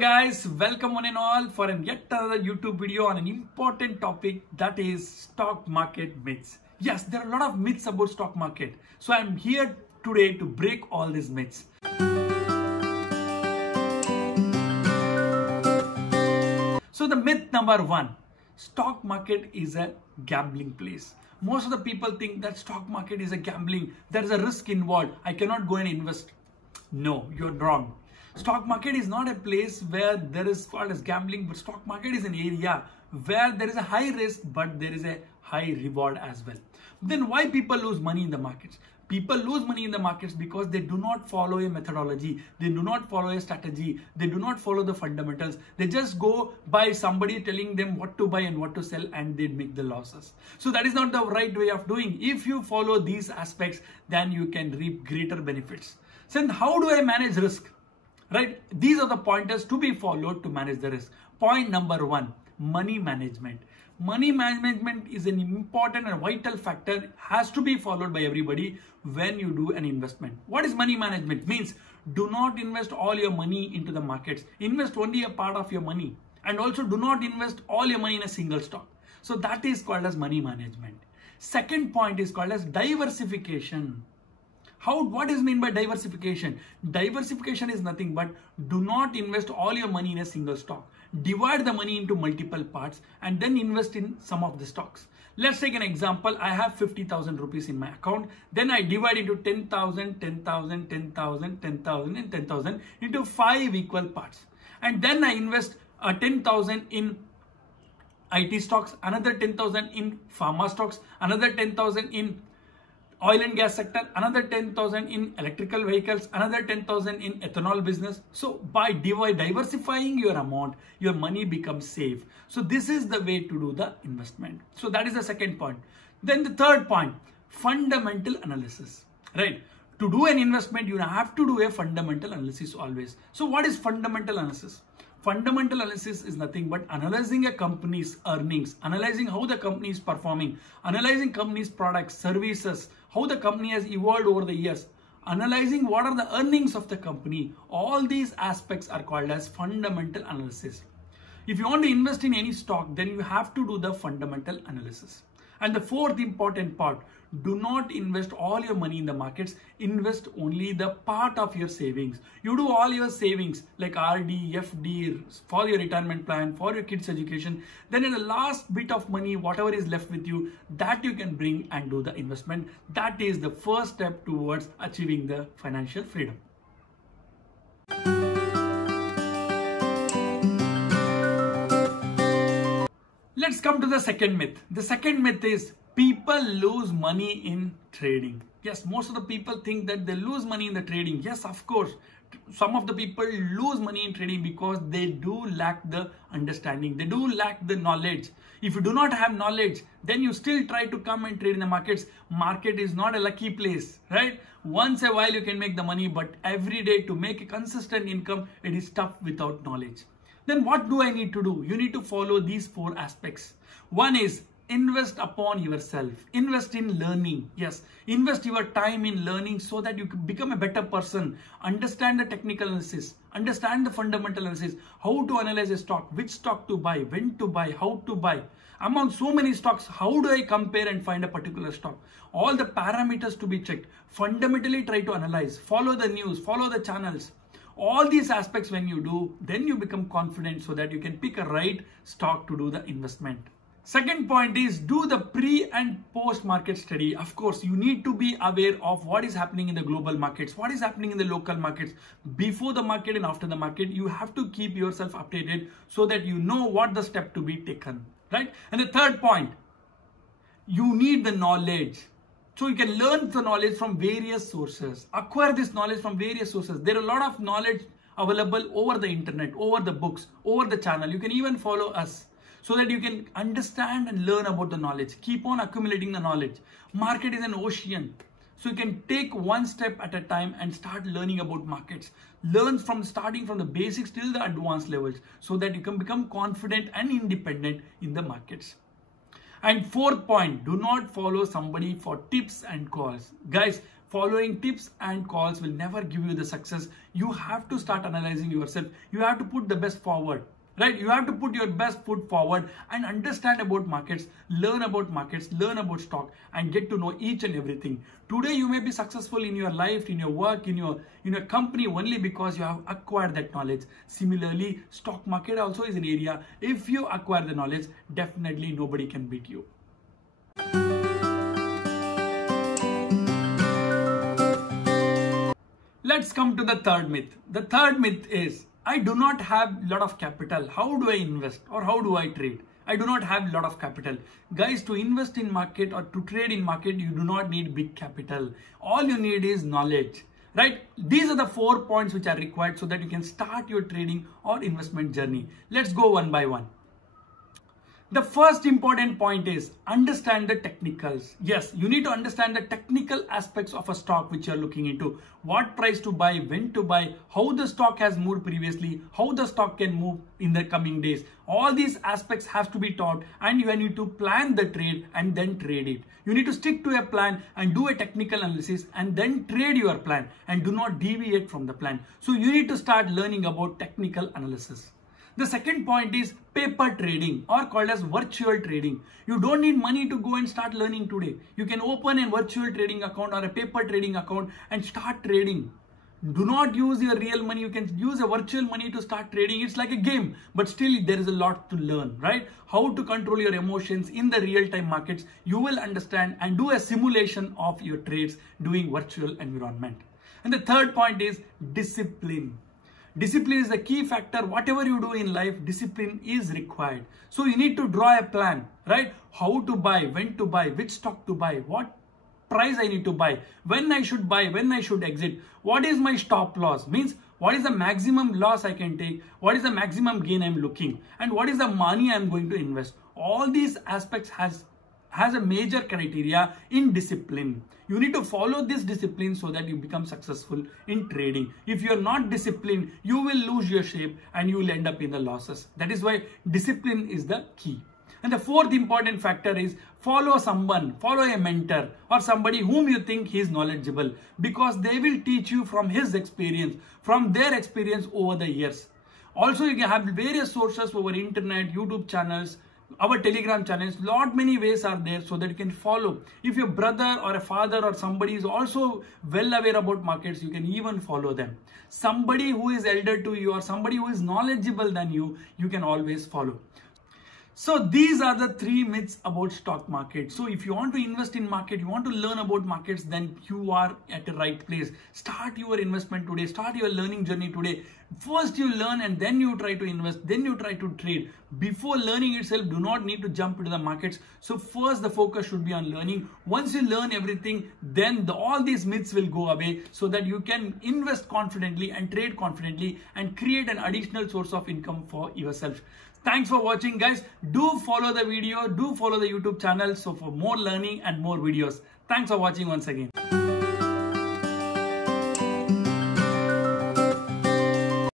guys, welcome one and all for yet another YouTube video on an important topic, that is stock market myths. Yes, there are a lot of myths about stock market. So I'm here today to break all these myths. So the myth number one, stock market is a gambling place. Most of the people think that stock market is a gambling. There is a risk involved. I cannot go and invest. No, you're wrong. Stock market is not a place where there is called as gambling, but stock market is an area where there is a high risk, but there is a high reward as well. Then why people lose money in the markets? People lose money in the markets because they do not follow a methodology. They do not follow a strategy. They do not follow the fundamentals. They just go by somebody telling them what to buy and what to sell, and they make the losses. So that is not the right way of doing. If you follow these aspects, then you can reap greater benefits. So how do I manage risk? Right? These are the pointers to be followed to manage the risk. Point number one, money management. Money management is an important and vital factor, has to be followed by everybody when you do an investment. What is money management? Means do not invest all your money into the markets. Invest only a part of your money, and also do not invest all your money in a single stock. So that is called as money management. Second point is called as diversification. What is meant by diversification? Diversification is nothing but do not invest all your money in a single stock. Divide the money into multiple parts and then invest in some of the stocks. Let's take an example. I have 50,000 rupees in my account. Then I divide into 10,000, 10,000, 10,000, 10,000 and 10,000 into 5 equal parts. And then I invest 10,000 in IT stocks, another 10,000 in pharma stocks, another 10,000 in oil and gas sector, another 10,000 in electrical vehicles, another 10,000 in ethanol business. So by diversifying your amount, your money becomes safe. So this is the way to do the investment. So that is the second point. Then the third point, fundamental analysis, right? To do an investment, you have to do a fundamental analysis always. So what is fundamental analysis? Fundamental analysis is nothing but analyzing a company's earnings, analyzing how the company is performing, analyzing company's products, services, how the company has evolved over the years, analyzing what are the earnings of the company. All these aspects are called as fundamental analysis. If you want to invest in any stock, then you have to do the fundamental analysis. And the fourth important part, do not invest all your money in the markets. Invest only the part of your savings. You do all your savings like RD, FD for your retirement plan, for your kids' education. Then in the last bit of money, whatever is left with you, that you can bring and do the investment. That is the first step towards achieving the financial freedom. Let's come to the second myth. The second myth is people lose money in trading. Yes, most of the people think that they lose money in the trading. Yes, of course, some of the people lose money in trading because they do lack the understanding. They do lack the knowledge. If you do not have knowledge, then you still try to come and trade in the markets. Market is not a lucky place, right? Once a while you can make the money, but every day to make a consistent income, it is tough without knowledge. Then what do I need to do? You need to follow these 4 aspects. One is invest upon yourself. Invest in learning. Yes, invest your time in learning so that you can become a better person. Understand the technical analysis. Understand the fundamental analysis. How to analyze a stock. Which stock to buy. When to buy. How to buy. Among so many stocks, how do I compare and find a particular stock? All the parameters to be checked. Fundamentally try to analyze. Follow the news. Follow the channels. All these aspects when you do, then you become confident so that you can pick a right stock to do the investment. Second point is do the pre and post market study. Of course, you need to be aware of what is happening in the global markets, what is happening in the local markets, before the market and after the market. You have to keep yourself updated so that you know what the step to be taken, right? And the third point, you need the knowledge. So you can learn the knowledge from various sources, acquire this knowledge from various sources. There are a lot of knowledge available over the internet, over the books, over the channel. You can even follow us so that you can understand and learn about the knowledge. Keep on accumulating the knowledge. Market is an ocean. So you can take one step at a time and start learning about markets. Learn from starting from the basics till the advanced levels so that you can become confident and independent in the markets. And fourth point, do not follow somebody for tips and calls. Guys, Following tips and calls will never give you the success. You have to start analyzing yourself. You have to put the best forward, right? You have to put your best foot forward and understand about markets, learn about stock, and get to know each and everything. Today you may be successful in your life, in your work, in your company only because you have acquired that knowledge. Similarly, stock market also is an area. If you acquire the knowledge, definitely nobody can beat you. Let's come to the third myth. The third myth is, I do not have a lot of capital. How do I invest or how do I trade? I do not have a lot of capital. Guys, to invest in market or to trade in market, you do not need big capital. All you need is knowledge, right? These are the 4 points which are required so that you can start your trading or investment journey. Let's go one by one. The first important point is understand the technicals. Yes, you need to understand the technical aspects of a stock which you are looking into. What price to buy, when to buy, how the stock has moved previously, how the stock can move in the coming days. All these aspects have to be taught, and you need to plan the trade and then trade it. You need to stick to a plan and do a technical analysis and then trade your plan and do not deviate from the plan. So you need to start learning about technical analysis. The second point is paper trading, or called as virtual trading. You don't need money to go and start learning today. You can open a virtual trading account or a paper trading account and start trading. Do not use your real money. You can use a virtual money to start trading. It's like a game, but still there is a lot to learn, right? How to control your emotions in the real-time markets. You will understand and do a simulation of your trades doing virtual environment. And the third point is discipline. Discipline is the key factor. Whatever you do in life, discipline is required. So you need to draw a plan, right? How to buy, when to buy, which stock to buy, what price I need to buy, when I should buy, when I should exit, what is my stop loss, means what is the maximum loss I can take, what is the maximum gain I'm looking, and what is the money I'm going to invest. All these aspects has a major criteria in discipline. You need to follow this discipline so that you become successful in trading. If you are not disciplined, you will lose your shape and you will end up in the losses. That is why discipline is the key. And the fourth important factor is follow someone, follow a mentor or somebody whom you think he is knowledgeable, because they will teach you from his experience, from their experience over the years. Also, you can have various sources over internet, YouTube channels, our Telegram channels. Many ways are there so that you can follow. If your brother or a father or somebody is also well aware about markets, you can even follow them. Somebody who is elder to you or somebody who is knowledgeable than you, you can always follow. So these are the 3 myths about stock market. So if you want to invest in market, you want to learn about markets, then you are at the right place. Start your investment today. Start your learning journey today. First you learn and then you try to invest. Then you try to trade. Before learning itself, do not need to jump into the markets. So first the focus should be on learning. Once you learn everything, then all these myths will go away so that you can invest confidently and trade confidently and create an additional source of income for yourself. Thanks for watching, guys. Do follow the video, do follow the YouTube channel so for more learning and more videos. Thanks for watching once again.